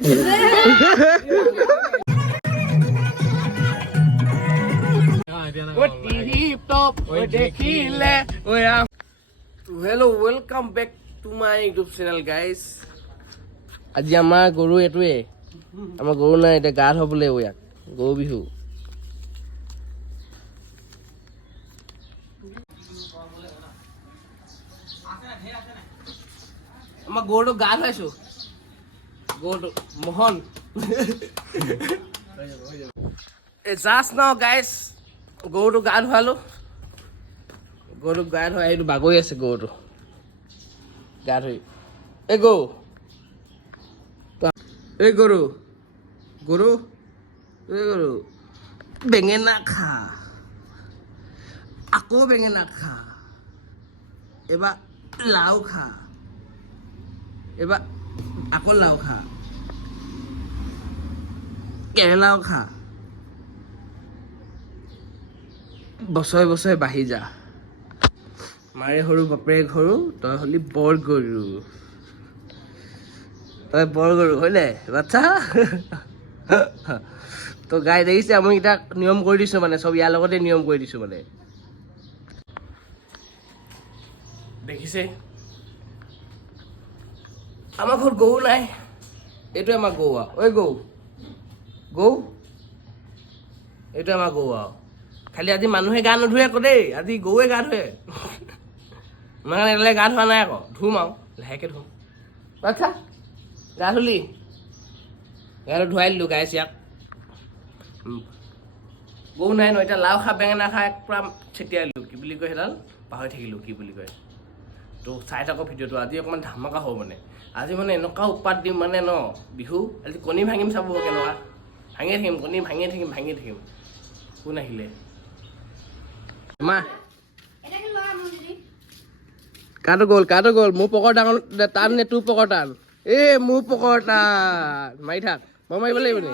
Hello, welcome back to my YouTube channel, guys. আজি আমাৰ গৰু এটোৱে আমাৰ গৰু নাই এটা গা ধুবলৈ ইয়াক গৰু বিহু আমাৰ গৰুটো গা ধুৱাইছো গৰুটো মোহন জাষ্ট নাও গাইজ গৰুটো গা ধুৱালো গৰুটো গা ধুৱাই এইটো বাগৰি আছে গৰুটো গা ধুই এই গৰু এই গৰু গৰু এই গৰু বেঙেনা খা আকৌ বেঙেনা খা এবাৰ লাও খা এবাৰ আকৌ লাও খা কেৰেলাও খা বছৰে বছৰে বাঢ়ি যা মাৰে সৰু বাপেৰে সৰু তই হলি বৰ গৰু তই বৰ গৰু হয়নে বাচ্চা তো গাই দেখিছে আমি এতিয়া নিয়ম কৰি দিছোঁ মানে চব ইয়াৰ লগতে নিয়ম কৰি দিছোঁ মানে দেখিছে আমাৰ ঘৰত গৰু নাই এইটোৱে আমাৰ গৰু আৰু ঐ গৰু গৰু এইটোৱে আমাৰ গৰু আৰু খালি আজি মানুহে গা নুধুৱে আকৌ দেই আজি গৰুৱে গা ধুৱে মানে একেলগে গা ধোৱা নাই আকৌ ধুম আৰু লাহেকৈ ধুম আচ্ছা গা ধুলি গাটো ধুৱাই দিলোঁ গাইছ ইয়াক গৰু নাই ন এতিয়া লাও খা বেঙেনা খা পূৰা ছটিয়াই দিলোঁ কি বুলি কয় সেইডাল পাহৰি থাকিলোঁ কি বুলি কয় তো চাই থাকক ভিডিঅ'টো আজি অকণমান ধামাকা হ'ব মানে আজি মানে এনেকুৱা উৎপাত দিম মানে ন বিহু আজি কণী ভাঙিম চাব কেনেকুৱা ভাঙিয়ে থাকিম কণী ভাঙিয়ে থাকিম কোন আহিলে মা কাটো গ'ল মোৰ পকৰ ডাঙৰ টান নে তোৰ পকৰ টান মোৰ পকৰ টান মাৰি থাক মই মাৰিব লাগিব নি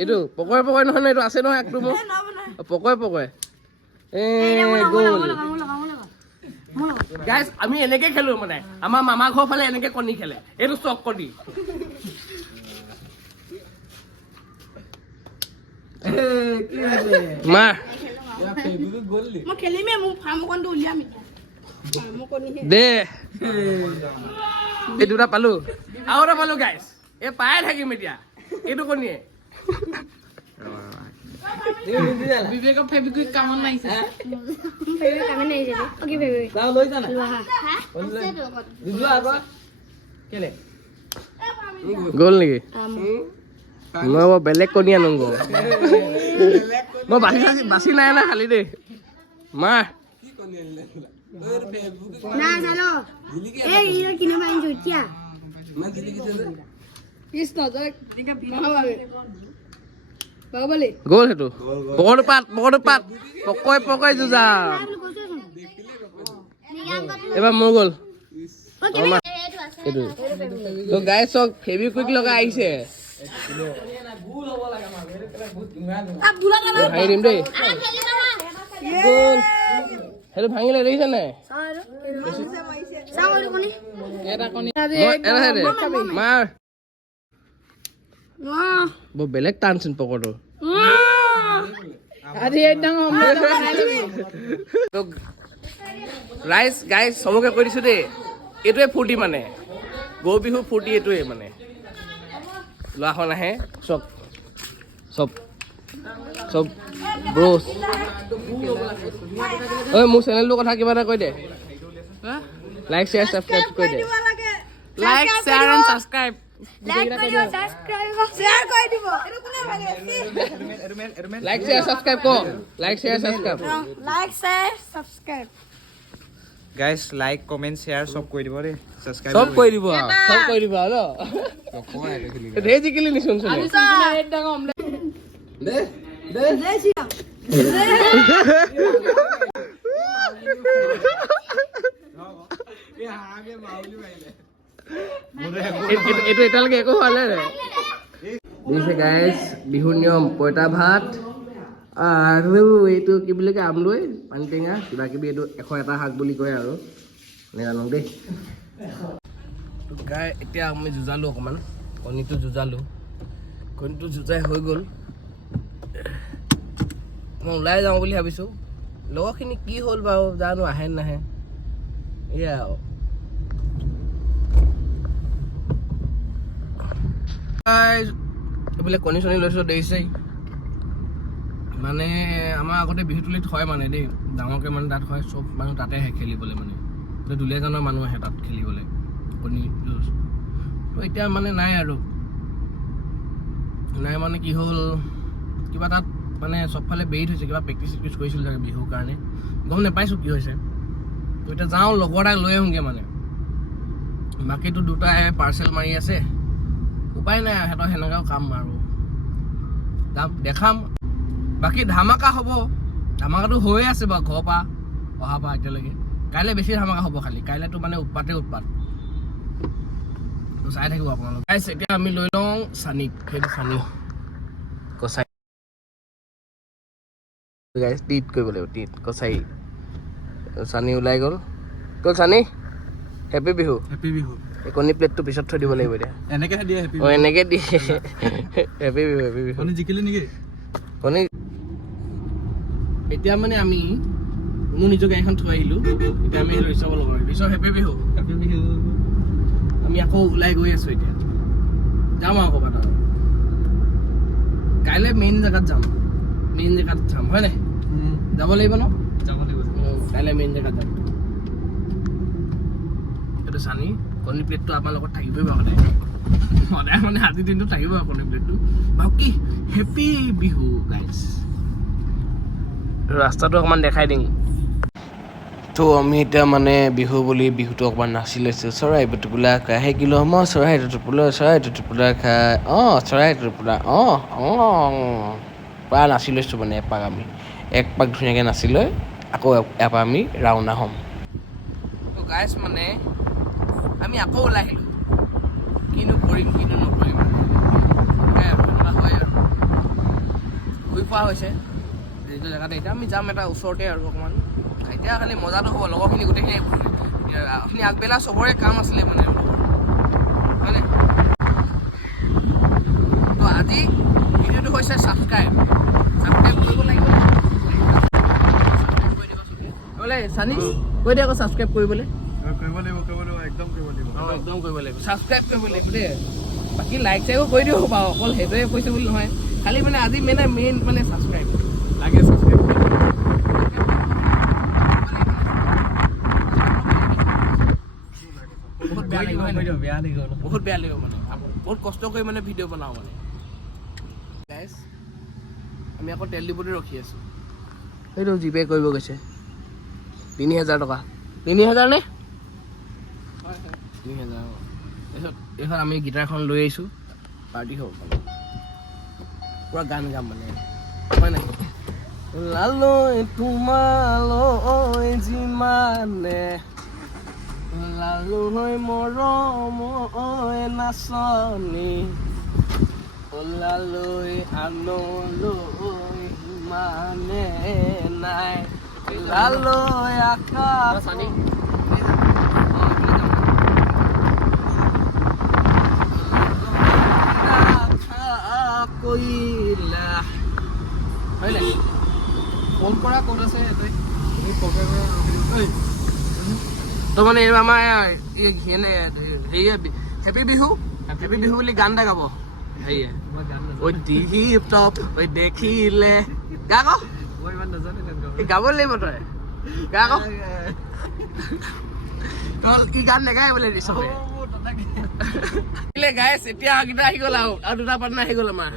এইটো পকৰে নহয় ন এইটো আছে নহয় একটো মোৰ পকৰে গ'ল গাইজ আমি এনেকে খেলো মানে আমাৰ মামা ঘৰ ফালে এনেকে কণী খেলে এইটো চক কণী মা মই খেলিমে মোৰ ফাৰ্ম কণটো উলিয়াম দে এই দুটা পালো আৰু এটা পালো গাইজ এই পায়ে থাকিম এতিয়া এইটো কণীয়ে বিবেকক ফেব্ৰিকুইক কামত মাৰিছে গ'ল নেকি মই বেলেগ কণী আনো মই বাচি নাই না খালি দেই মা গ'ল সেইটো পকৰটো পাত পকৰে যুঁজা এবাৰ মোৰ গ'ল এইটো গাই চক ফেব্ৰিকুইক লগাই আহিছে ভাঙি দিম দেই গ'ল সেইটো ভাঙিলে দেখিছে নাই মাৰ বৰ বেলেগ টানচোন পকৰটো ৰাইজ গাইজ চবকে কৈ দিছোঁ দেই এইটোৱে ফূৰ্তি মানে গৰু বিহু ফূৰ্তি এইটোৱে মানে ল'ৰাখন আহে চব ব্ৰছ ঐ মোৰ চেনেলটোৰ কথা কিবা এটা কৈ দে লাইক শ্বেয়াৰ ছাবস্ক্ৰাইব কৰি দে like share and subscribe like share subscribe guys like comment share সব কৰি দিব দেই সাবস্ক্ৰাইব সব কৰি দিব ন ৰে জিকিলি নি শুন দে এইটো এটালৈকে একো হোৱা নাই দিছে গাইজ বিহুৰ নিয়ম পঁইতা ভাত আৰু এইটো কি বুলি কয় আমলৈ পানী টেঙা কিবা কিবি এইটো 101 শাক বুলি কয় আৰু নাজানো দেই গাই এতিয়া আমি যুঁজালো অকণমান কণীটো যুঁজালোঁ, কণীটো যুঁজাই হৈ গ'ল। মই ওলাই যাওঁ বুলি ভাবিছোঁ, লগৰখিনি কি হ'ল বাৰু জানো, আহে নাহে এয়া আৰু। এইফালে কণী চণী লৈছোঁ দেৰিছেই। মানে আমাৰ আগতে বিহুতলিত হয় মানে দেই, ডাঙৰকৈ মানে তাত হয়, চব মানুহ তাতে আহে খেলিবলৈ মানে, দুলীয়াজানৰ মানুহ আহে তাত খেলিবলৈ কণী যুঁজ। তো এতিয়া মানে নাই আৰু, নাই মানে কি হ'ল, কিবা তাত মানে চবফালে বেৰি থৈছে, কিবা প্ৰেক্টিচ চেক্টিচ কৰিছিল চাগে বিহুৰ কাৰণে, গম নাপাইছোঁ কি হৈছে। তো এতিয়া যাওঁ লগৰ এটাক লৈ আহোঁগৈ মানে, বাকীটো দুটাই পাৰ্চেল মাৰি আছে, উপায় নাই সিহঁতৰ সেনেকুৱাও কাম আৰু। যাম দেখাম, বাকী ধামাকা হ'ব, ধামাকাটো হৈয়ে আছে বাৰু ঘৰৰ পৰা অহাৰ পৰা এতিয়ালৈকে। কাইলৈ বেছি ধামাকা হ'ব, খালি কাইলৈতো মানে উৎপাত। তো চাই থাকিব আপোনালোকে। গাইছ এতিয়া আমি লৈ লওঁ চানীক, সেইটো চানী কচাই গাইছ, টিট কৰিব লাগিব, টিট কচাই। চানী ওলাই গ'ল চানী, হেপী বিহু। হেপী বিহু। এই কণী প্লেটটো পিছত থৈ দিব লাগিব এতিয়া, এনেকৈ দিয়ে হেপী অঁ এনেকৈ দিয়ে। Happy Bihu, happy Bihu. কণী জিকিলি নেকি? কণী এতিয়া মানে আমি মোৰ নিজৰ গাড়ীখন থৈ আহিলোঁ, এতিয়া আমি ৰিচৰ ল'ব লাগিব। ৰিচৰ হেপী বিহু। হেপী বিহু। আমি আকৌ ওলাই গৈ আছোঁ এতিয়া, যাম আৰু ক'ৰবাত আৰু। কাইলৈ মেইন জেগাত যাম, হয় নাই? যাব লাগিব ন? যাব লাগিব। কাইলৈ মেইন জেগাত যাম। এইটো চানী, কণী প্লেটটো আমাৰ লগত থাকিবই বাৰু সদায় মানে আজিৰ দিনটো থাকিব আৰু কণী প্লেটটো। বাকী হেপী বিহু গাইজ। ৰাস্তাটো অকণমান দেখাই দিম। তো আমি এতিয়া মানে বিহু বুলি বিহুটো অকণমান নাচি লৈছোঁ। চৰাইটো টোপোলা খাই শিকিলোঁ মই, চৰাইটো টোপোলা খাই, চৰাইটো টোপোলা, প্ৰায় নাচি লৈছোঁ মানে এপাক আমি। এক পাক ধুনীয়াকৈ নাচি লৈ আকৌ এপাক আমি ৰাওনা হ'ম। তো গাইজ মানে আমি আকৌ ওলাই আহিলোঁ, কিনো কৰিম কিনো নকৰিম, হয় আৰু ঘূৰি ফুৰা হৈছে যিটো জেগাতে। এতিয়া আমি যাম এটা ওচৰতে আৰু অকণমান, এতিয়া খালি মজাটো হ'ব, লগৰখিনি গোটেইখিনি আপুনি আগবেলা চবৰে কাম আছিলে মানে, হয় নাই? তো আজি ভিডিঅ'টো হৈছে ছাবস্ক্ৰাইব কৰিব লাগিব। বোলে চানী কৈ দিয়া আকৌ ছাবস্ক্ৰাইব কৰিবলৈ। কৰিব লাগিব, একদম কৰিব লাগিব। একদম কৰিব লাগিব, ছাবস্ক্ৰাইব কৰিব লাগিব দেই। বাকী লাইক চাইকো কৰি দিব বাৰু, অকল সেইটোৱে কৈছে বুলি নহয়, খালি মানে আজি মেইন মানে ছাবস্ক্ৰাইব লাগে, ছাবস্ক্ৰাইব বহুত বেয়া লাগিব মানে, বহুত কষ্ট কৰি মানে ভিডিঅ' বনাওঁ মানে। গাইজ আমি আকৌ তেল ডিপুতে ৰখি আছোঁ, সেইটো জিপে কৰিব গৈছে 3000 টকা। 3000 নে? 3000। এইখন আমি গিটাৰখন লৈ আহিছোঁ, পাৰ্টি হ'ব মানে, পূৰা গান গাম মানে, হয় নাই? লালৈ তোমালৈ যিমানে, লালৈ মৰম নাচনী, লালৈ আনলৈ সিমানে নাই, লালৈ আকাশ কৰিলা, হয় নাই? ফোন কৰা ক'ত আছে তো মানে আমাৰ হেৰিয়ে হেপী বিহু বুলি গান এটা গাব হেৰিয়ে, ঐ টিপ টপ ঐ দেখিলে, গা আকৌ গাব লাগিব, তই গা আকৌ। তই কি গান নেগাই বোলে দিছ গাইছ। এতিয়া গিটাৰ আহি গ'ল আৰু দুটা পাৰ্টনাৰ আহি গ'ল আমাৰ।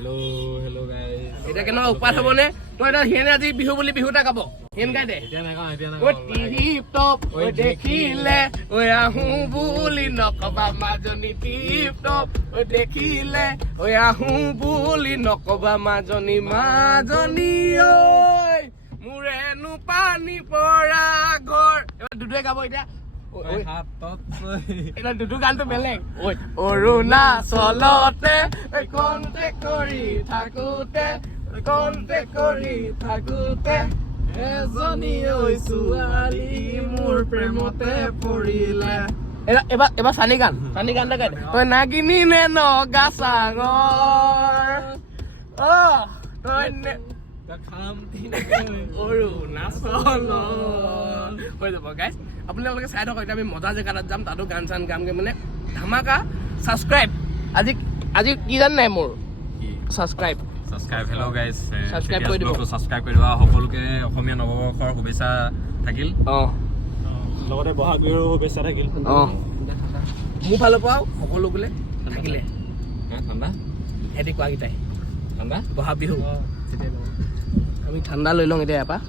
হেল্ল' গাইছ। এতিয়া কেনেকুৱা উৎপাত হ'বনে? তই এতিয়া সিহঁতে আজি বিহু বুলি বিহু এটা গাব, সিহঁত গাই দে। ঐ টিপ টপ ঐ দেখিলে, ঐ আহো বুলি নকবা মাজনী, টিপ টপ ঐ দেখিলে, ঐ আহো বুলি নকবা মাজনী, মাজনী ঐ মোৰেনো পানী পৰা ঘৰ। এবাৰ দুটোৱে গাব এতিয়া। এটা দুটো গানটো বেলেগ। অৰুণাচলতে কণ্টেক্ট কৰি থাকোতে এজনী ঐ ছোৱালী মোৰ প্ৰেমতে পৰিলে, এবাৰ চানি গান এটা গাই দে তই নাগিনি নে নগা চাঙৰ তই হৈ যাব গাইজ আপোনালোকে চাই থাকক এতিয়া আমি মজা জেগা এটাত যাম তাতো গান চান গামগে মানে ধামাকা ছাবস্ক্ৰাইব আজি কি জান নাই মোৰ ছাবস্ক্ৰাইব হেল্ল' গাইজ Subscribe কৰি দিব। ছাবস্ক্ৰাইব কৰি দিবা সকলোকে অসমীয়া নৱবৰ্ষৰ শুভেচ্ছা থাকিল লগতে বহাগ বিহুৰ শুভেচ্ছা থাকিল মোৰ ফালৰ পৰাও সকলো বোলে থাকিলে ঠাণ্ডা সিহঁতি কোৱাকেইটাই ঠাণ্ডা বহাগ বিহু আমি ঠাণ্ডা লৈ লওঁ এতিয়া ইয়াৰ পৰা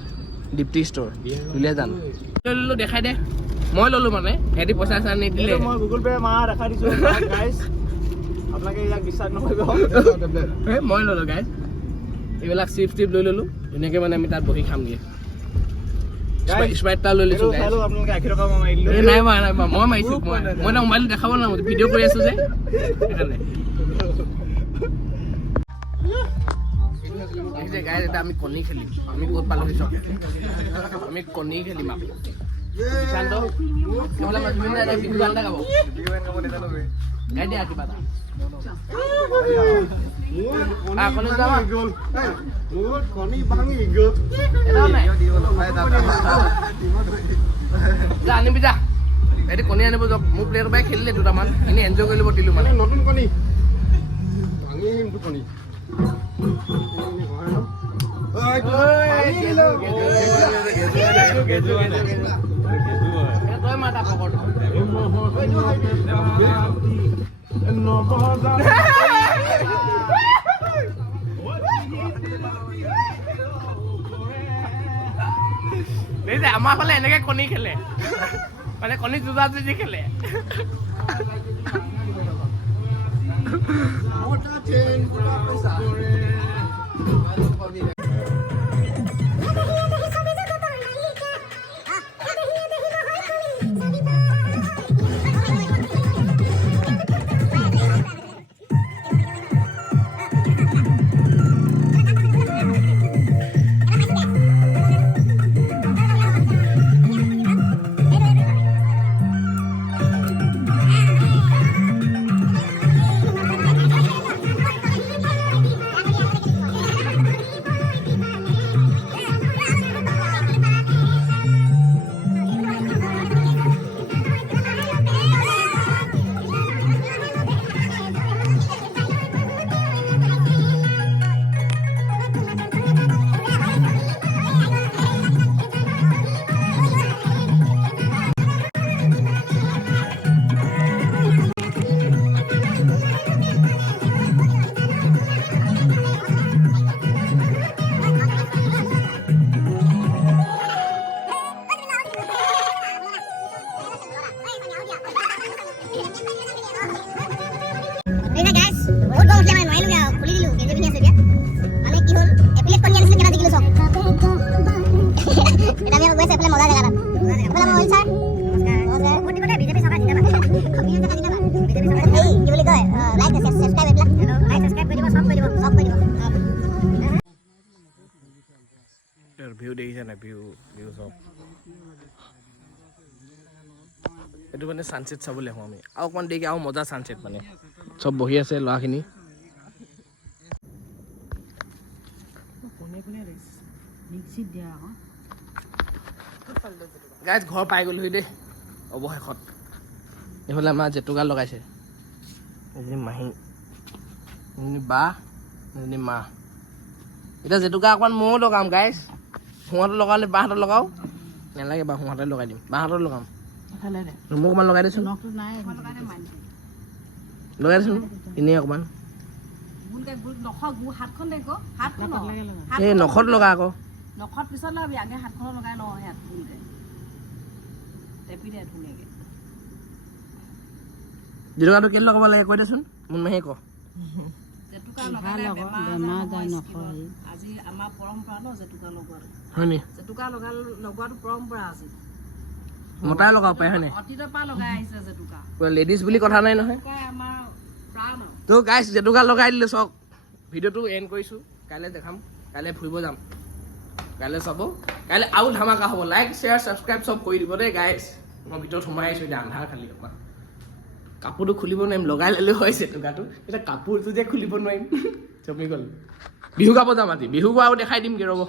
দীপ্তি ষ্ট'ৰ দুলীয়া যাম ল'লো দেখাই দে মই ল'লো মানে সিহঁতি পইচা চইচা নিদিলে মই গুগল পে' দেখাই দিছোঁ গাইজ আপোনালোকে ইয়াক বিশ্বাস নকৰিব মই ল'লো গাইজ এইবিলাক চিপ টিপ লৈ ল'লো ধুনীয়াকৈ মানে আমি তাত বহি খামগৈ স্প্ৰাইট এটা লৈ লৈছোঁ আপোনালোকে 80 টকা মাৰি দিলোঁ নাই মই মাৰিছোঁ মই এতিয়া মোবাইলটো দেখাব নোৱাৰো ভিডিঅ' কৰি আছোঁ যে সেইকাৰণে দেখিছে গাইজ এতিয়া আমি কণী খেলিম আমি ক'ত পালোহি চব আমি কণী খেলিম আকৌ বিশান্ত নহ'লে মাজুবিন দাই বিহু গান এটা গাব গাই দিয়া কিবা এটা কণী যাবা এটাও নাই যা আনিবি যা এতিয়া কণী আনিব যাওক মোৰ প্লেটৰ পৰাই খেলিলে দুটামান এনেই এনজয় কৰি ল'ব দিলোঁ মানে নতুন কণী কণী তই মাতা পকৰটো দেখিছে আমাৰ ফালে এনেকে কণী খেলে মানে কণী যুঁজা যুঁজি খেলে ভিউ দেখিছে নাই ভিউ চব এইটো মানে ছানছেট চাবলৈ আহোঁ আমি আৰু অকণমান দেৰিকৈ আৰু মজা ছানছেট মানে চব বহি আছে ল'ৰাখিনি গাইজ ঘৰ পাই গ'লোহি দেই অৱশেষত এইফালে আমাৰ জেতুকা লগাইছে এজনী মাহী এজনী বা এজনী মা এতিয়া জেতুকা অকণমান ময়ো লগাম গাইজ সোঁহাতত লগালে বাহঁতত লগাওঁ নালাগে বা সোঁহাতত লগাই দিম বাহঁতত লগাম মোক অকণমান লগাই দেচোন লগাই দেচোন এনেই অকণমান এই নখত লগা আকৌ নখত পিছত লগাবি আগে হাতখনত লগাই লওঁ হাত ভুলকে টেপি দে ধুনীয়াকে জেতুকাটো কেলে লগাব লাগে কৈ দেচোন মোৰ মাহীয়ে ক জেতুকা লগালে বেমাৰ যায় নকয় আজি আমাৰ পৰম্পৰা ন জেতুকা লগোৱাটো হয়নি জেতুকা লগোৱাটো পৰম্পৰা আজি মতাই লগাব পাৰে হয়নে অতীতৰ পৰা লগাই আহিছে জেতুকা লেডিজ বুলি কথা নাই নহয় জেতুকাই আমাৰ প্ৰাণ তো গাইজ জেতুকা লগাই দিলোঁ চাওক ভিডিঅ'টো এণ্ড কৰিছোঁ কাইলৈ দেখাম কাইলৈ ফুৰিব যাম কাইলৈ চাব কাইলৈ আৰু ধামাকা হ'ব লাইক শ্বেয়াৰ ছাবস্ক্ৰাইব চব কৰি দিব দেই গাইজ মই ভিতৰত সোমাই আহিছোঁ এতিয়া আন্ধাৰ খালি অকণমান কাপোৰটো খুলিব নোৱাৰিম লগাই ল'লেও হয় জেতুকাটো এতিয়া কাপোৰটো যে খুলিব নোৱাৰিম জমি গ'ল বিহু গাব যাম আজি বিহু গোৱাও দেখাই দিমগে ৰ'ব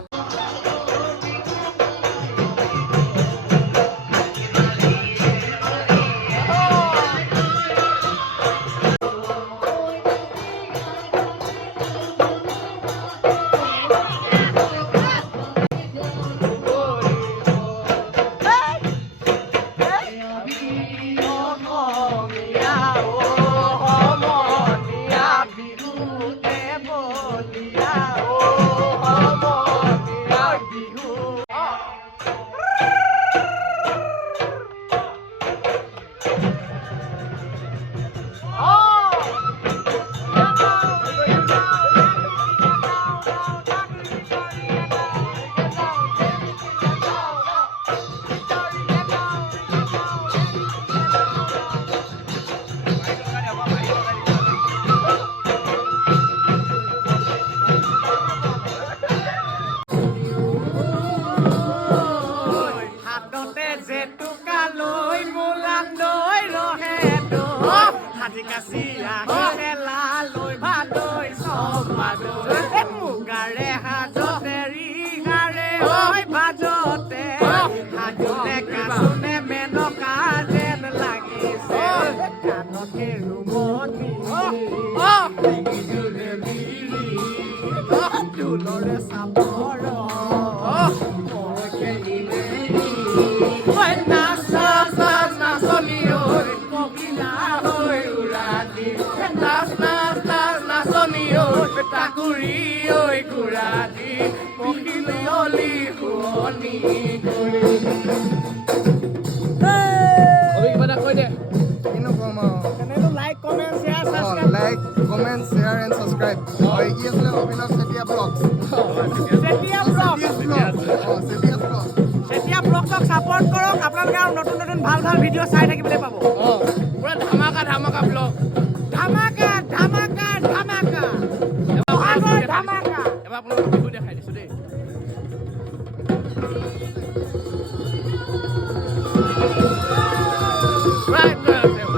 Like, comment, share and subscribe. Abhinav Setia Vlogs. Setia Vlogs support কৰক আপোনালোকে আৰু নতুন নতুন ভাল ভাল ভিডিঅ' চাই থাকিবলৈ পাব পুৰা ধামাকা ধামাকা ব্লগ ধামাকা ধামাকা ধামাকা ধামাকা এবাৰ আপোনালোকক বিহু দেখাই দিছোঁ দেই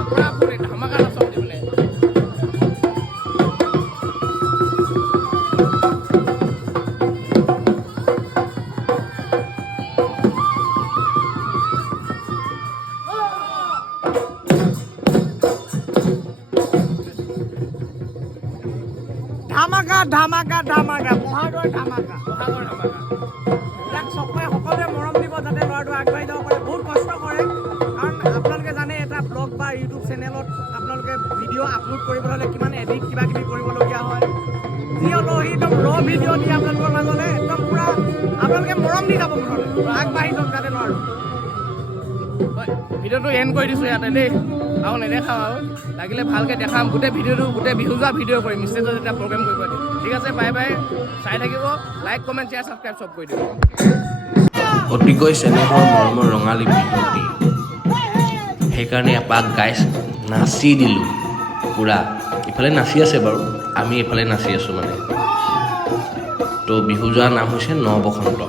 পুৰা পুৰি ধামাকা নচব দিবলৈ ধামাকা বহাগৰ ধামাকা ইয়াক সকলোৱে মৰম দিব যাতে ল'ৰাটো আগবাঢ়ি যাব পাৰে বহুত কষ্ট কৰে কাৰণ আপোনালোকে জানে এটা ব্লগ বা ইউটিউব চেনেলত আপোনালোকে ভিডিঅ' আপলোড কৰিবলৈ হ'লে কিমান এডিট কিবা কিবি কৰিবলগীয়া হয় যি হ'লেও সি একদম ৰ ভিডিঅ' দিয়ে আপোনালোকৰ মাজলৈ একদম পুৰা আপোনালোকে মৰম দি যাব মুঠতে আগবাঢ়ি যাওক যাতে ল'ৰাটো ভিডিঅ'টো এণ্ড কৰি দিছোঁ ইয়াতে দেই আৰু নেদেখাওঁ আৰু লাগিলে ভালকৈ দেখাম গোটেই ভিডিঅ'টো গোটেই বিহু যোৱা ভিডিঅ' কৰিম ষ্টেজত এটা প্ৰগ্ৰেম কৰিব দিম ঠিক আছে বাই বাই চাই থাকিব লাইক কমেণ্ট শ্বেয়াৰ ছাবস্ক্ৰাইব চব কৰি দিব অতিকৈ চেনেহৰ মৰমৰ ৰঙালী বিহুটি সেইকাৰণে এপাক গাইছ নাচি দিলোঁ পূৰা ইফালে নাচি আছে বাৰু আমি এইফালে নাচি আছোঁ মানে তো বিহু যোৱাৰ নাম হৈছে নবসন্ত